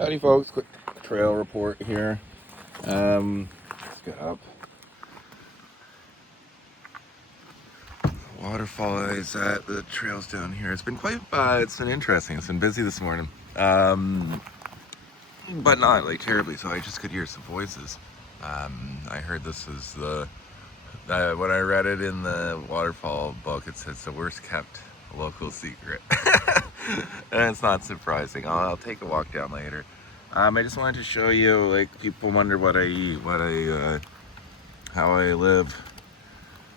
Howdy folks, quick trail report here. Let's get up. Waterfall is at the trails down here. It's been it's been interesting. It's been busy this morning. But not like terribly, so I just could hear some voices. I heard this is when I read it in the waterfall book, it says the worst kept local secret. And it's not surprising. I'll take a walk down later. I just wanted to show you, like, people wonder what I eat, how I live.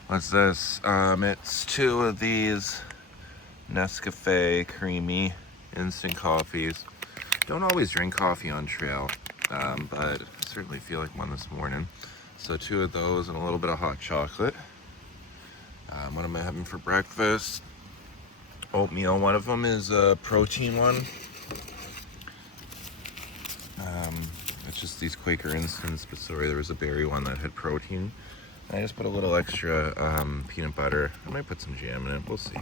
What's this? It's 2 of these Nescafe creamy instant coffees. Don't always drink coffee on trail, but I certainly feel like one this morning. So 2 of those and a little bit of hot chocolate. What am I having for breakfast? Oatmeal. One of them is a protein one. It's just these Quaker Instants, but sorry, there was a berry one that had protein. I just put a little extra peanut butter. I might put some jam in it, we'll see.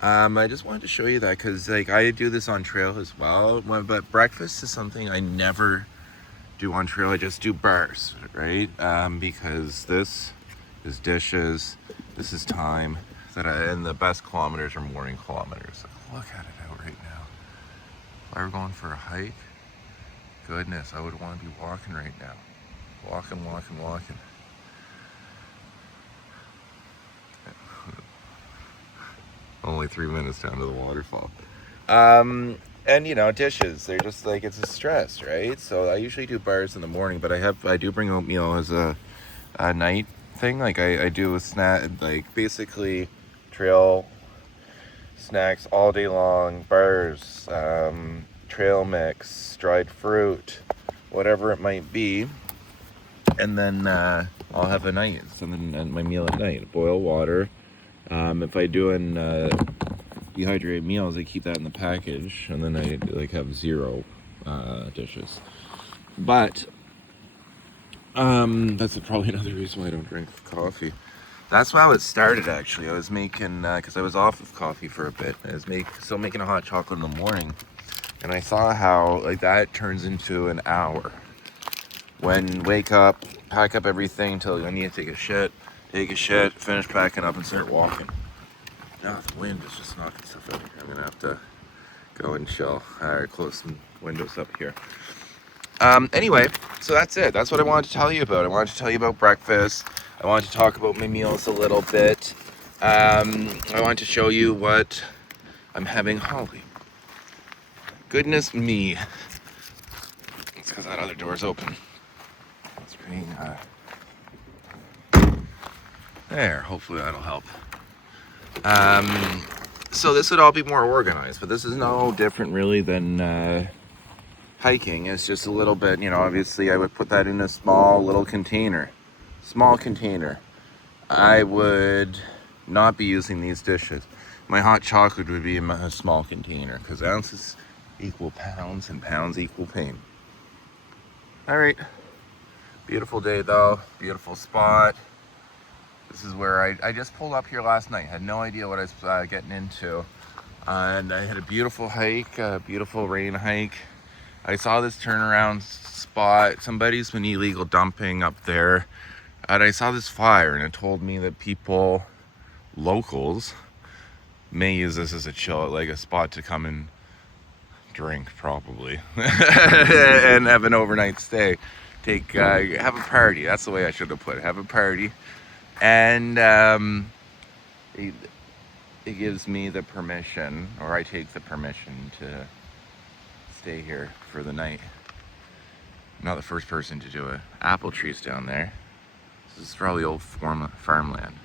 I just wanted to show you that because, like, I do this on trail as well, but breakfast is something I never do on trail. I just do bars, right? Because this is dishes, this is time, and the best kilometers are morning kilometers. Look at it out right now. If I were going for a hike, goodness, I would want to be walking right now. Walking. Only 3 minutes down to the waterfall. And dishes, they're just like, it's a stress, right? So I usually do bars in the morning, but I do bring oatmeal as a night thing. Like I do a snack, like basically trail snacks all day long, bars, trail mix, dried fruit, whatever it might be. And then I'll have a night, something at my meal at night. Boil water. If I do dehydrated meals, I keep that in the package, and then I have 0 dishes. But that's probably another reason why I don't drink coffee. That's how it started, actually. I was making, because I was off of coffee for a bit. I was still making a hot chocolate in the morning, and I saw how that turns into an hour. Wake up, pack up everything until I need to take a shit, finish packing up, and start walking. Now the wind is just knocking stuff out here. I'm gonna have to go and chill. Alright, close some windows up here. Anyway, so that's it. That's what I wanted to tell you about. I wanted to tell you about breakfast. I wanted to talk about my meals a little bit. I wanted to show you what I'm having. Holy goodness me. It's because that other door's open. It's creating there, hopefully that'll help. So this would all be more organized, but this is no different really than hiking. It's just a little bit, obviously I would put that in a small container. I would not be using these dishes. My hot chocolate would be in a small container because ounces equal pounds and pounds equal pain. All right, beautiful day though, beautiful spot. This is where I just pulled up here last night. Had no idea what I was getting into. And I had a beautiful hike, a beautiful rain hike. I saw this turnaround spot. Somebody's been illegal dumping up there. And I saw this flyer, and it told me that locals, may use this as a chill, like a spot to come and drink, probably. And have an overnight stay. Have a party. That's the way I should have put it. Have a party. And it gives me the permission, or I take the permission to stay here for the night. I'm not the first person to do it. Apple trees down there. This is probably old farmland.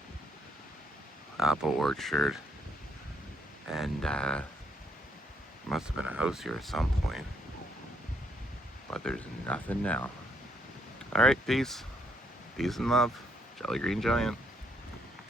Apple orchard. And must have been a house here at some point. But there's nothing now. Alright, peace. Peace and love. Jolly Green Giant.